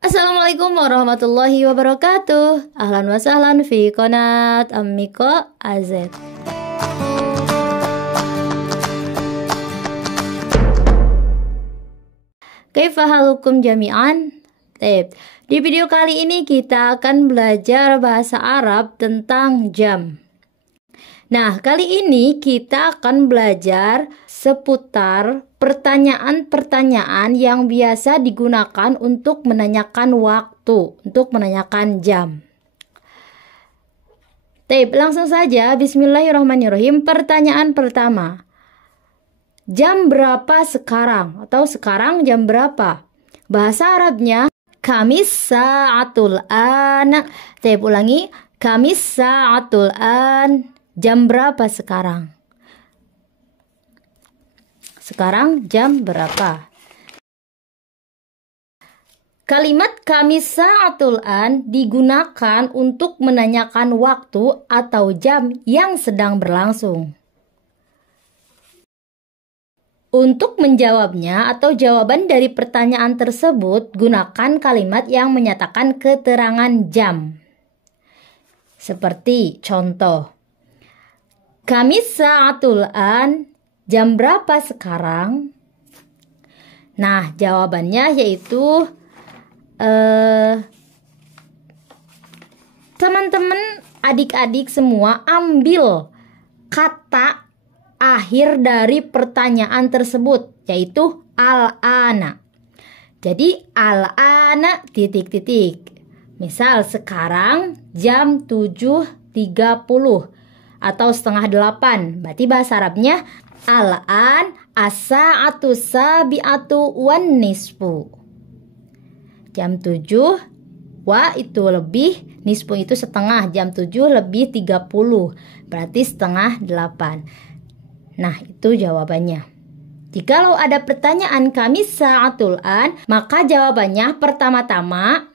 Assalamualaikum warahmatullahi wabarakatuh. Ahlan wa sahlan fi qanat Ammiko AZ. Kaifa halukum jami'an? Di video kali ini kita akan belajar bahasa Arab tentang jam. Nah, kali ini kita akan belajar seputar pertanyaan-pertanyaan yang biasa digunakan untuk menanyakan waktu, untuk menanyakan jam. Langsung saja, bismillahirrahmanirrahim. Pertanyaan pertama. Jam berapa sekarang? Atau sekarang jam berapa? Bahasa Arabnya, kamis sa'atul an. Ulangi, kamis sa'atul an. Jam berapa sekarang? Sekarang jam berapa? Kalimat kamis sa'atul an digunakan untuk menanyakan waktu atau jam yang sedang berlangsung. Untuk menjawabnya atau jawaban dari pertanyaan tersebut, gunakan kalimat yang menyatakan keterangan jam. Seperti contoh, kamis sa'atul an, jam berapa sekarang? Nah, jawabannya yaitu teman-teman adik-adik semua ambil kata akhir dari pertanyaan tersebut, yaitu al-ana. Jadi al-ana titik-titik. Misal sekarang jam 7.30 atau setengah 8. Berarti bahasa Arabnya al-an as-sa'atu sabi'atu wan nisfu. Jam 7, wa itu lebih, nisfu itu setengah, jam 7 lebih 30. Berarti setengah 8. Nah, itu jawabannya. Jikalau ada pertanyaan kamis sa'atul an, maka jawabannya pertama-tama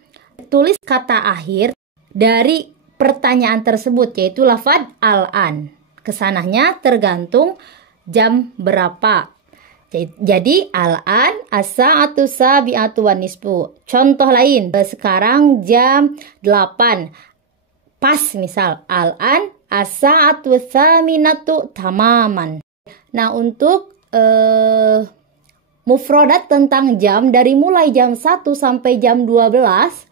tulis kata akhir dari pertanyaan tersebut, yaitu lafaz al-an. Kesananya tergantung jam berapa. Jadi al-an as-sa'atu sabi'atu wan nisfu. Contoh lain, sekarang jam 8. Pas misal al-an as-sa'atu tsaminatu tamaman. Nah, untuk mufradat tentang jam dari mulai jam 1 sampai jam 12,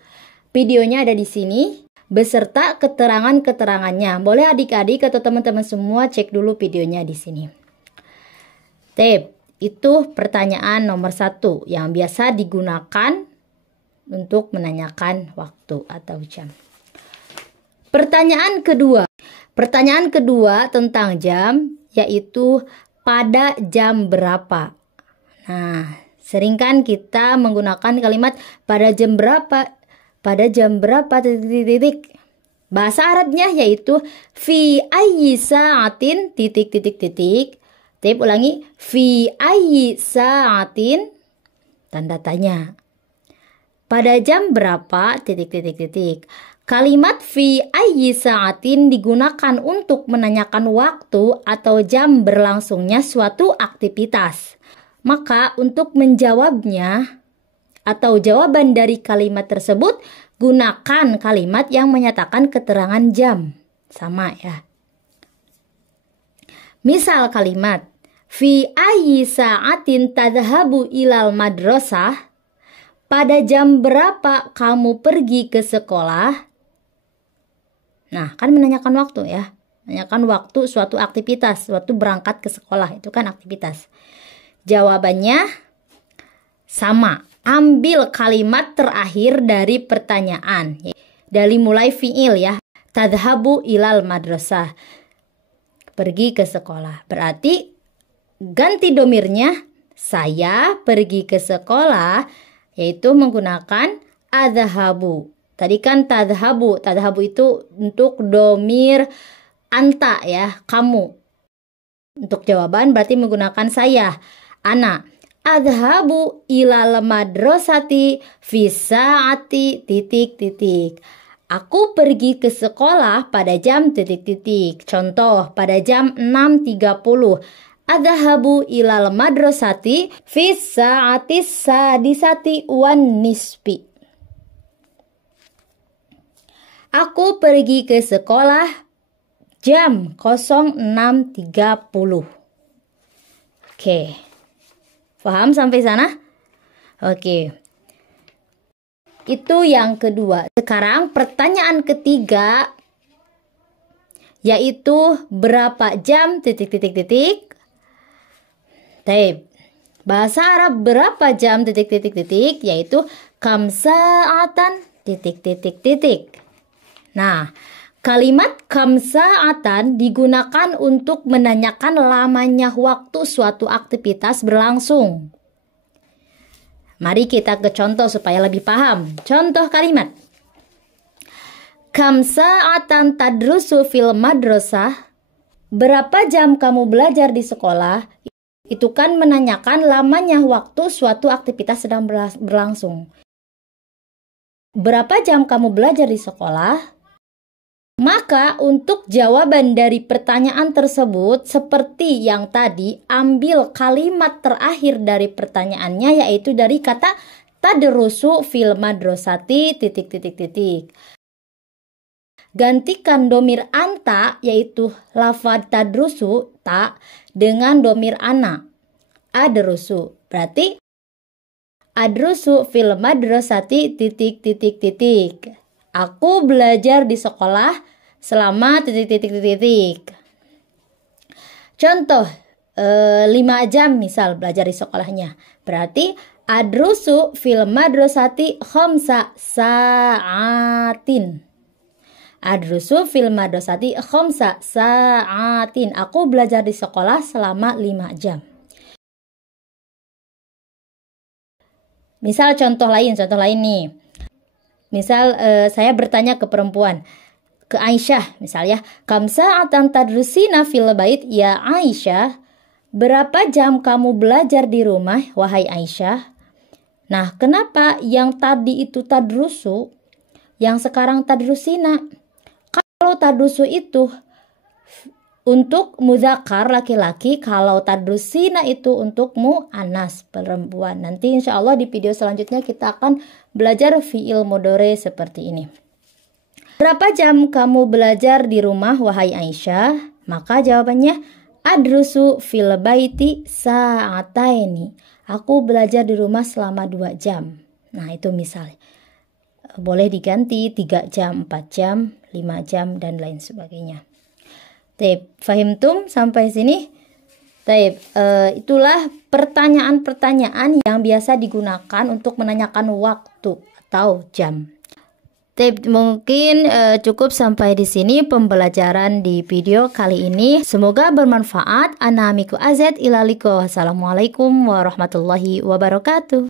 videonya ada di sini beserta keterangan-keterangannya. Boleh adik-adik atau teman-teman semua cek dulu videonya di sini. Itu pertanyaan nomor 1 yang biasa digunakan untuk menanyakan waktu atau jam. Pertanyaan kedua tentang jam yaitu pada jam berapa. Nah, sering kan kita menggunakan kalimat pada jam berapa, titik-titik. Bahasa Arabnya yaitu fi ayyi sa'atin titik-titik. Ulangi, fi ayyi sa'atin tanda tanya. Pada jam berapa titik-titik. Kalimat fi ayyi sa'atin digunakan untuk menanyakan waktu atau jam berlangsungnya suatu aktivitas. Maka untuk menjawabnya atau jawaban dari kalimat tersebut, gunakan kalimat yang menyatakan keterangan jam. Sama ya. Misal kalimat, fi ayyi sa'atin tadhhabu ilal madrasah? Pada jam berapa kamu pergi ke sekolah? Nah, kan menanyakan waktu ya. Menanyakan waktu suatu aktivitas, suatu berangkat ke sekolah, itu kan aktivitas. Jawabannya sama. Ambil kalimat terakhir dari pertanyaan. Dari mulai fi'il ya. Tadhabu ilal madrasah. Pergi ke sekolah. Berarti ganti domirnya. Saya pergi ke sekolah. Yaitu menggunakan adhabu. Tadi kan tadhabu. Tadhabu itu untuk domir anta ya. Kamu. Untuk jawaban berarti menggunakan saya. Ana. Adhabu ilal madrasati fi sa'ati titik-titik. Aku pergi ke sekolah pada jam titik-titik. Contoh, pada jam 6.30. Adhabu ilal madrasati fi sa'ati sadisati wan nisfi. Aku pergi ke sekolah jam 06.30. Oke. Paham sampai sana? Oke. Itu yang kedua. Sekarang pertanyaan ketiga, yaitu berapa jam titik. Taib. Bahasa Arab berapa jam titik, yaitu kam sa'atan titik. Nah, kalimat kam sa'atan digunakan untuk menanyakan lamanya waktu suatu aktivitas berlangsung. Mari kita ke contoh supaya lebih paham. Contoh kalimat. Kam sa'atan tadrusu fil madrasah. Berapa jam kamu belajar di sekolah? Itu kan menanyakan lamanya waktu suatu aktivitas sedang berlangsung. Berapa jam kamu belajar di sekolah? Maka untuk jawaban dari pertanyaan tersebut, seperti yang tadi, ambil kalimat terakhir dari pertanyaannya, yaitu dari kata tadrusu fil madrasati titik. Gantikan domir anta, yaitu lafadz tadrusu ta, dengan domir ana adrusu. Berarti adrusu fil madrasati titik. Aku belajar di sekolah selama titik. Contoh 5 jam misal belajar di sekolahnya. Berarti adrusu fil madrasati khamsa sa'atin. Adrusu fil madrasati khamsa sa'atin. Aku belajar di sekolah selama 5 jam. Misal contoh lain nih. Misal saya bertanya ke perempuan, ke Aisyah misalnya, kam sa'atan tadrusina fil bait ya Aisyah? Berapa jam kamu belajar di rumah wahai Aisyah? Nah, kenapa yang tadi itu tadrusu, yang sekarang tadrusina? Kalau tadrusu itu untuk muzakkar laki-laki, kalau tadrusina itu untuk mu'annas perempuan. Nanti insya Allah di video selanjutnya kita akan belajar fi'il mudhari seperti ini. Berapa jam kamu belajar di rumah wahai Aisyah? Maka jawabannya adrusu fil baiti sa'ataini. Aku belajar di rumah selama 2 jam. Nah, itu misalnya. Boleh diganti 3 jam, 4 jam, 5 jam dan lain sebagainya. Taib, fahimtum sampai sini? Taib, itulah pertanyaan-pertanyaan yang biasa digunakan untuk menanyakan waktu atau jam. Taib, mungkin cukup sampai di sini pembelajaran di video kali ini. Semoga bermanfaat. Ana amiku azad ilaliko. Wassalamualaikum warahmatullahi wabarakatuh.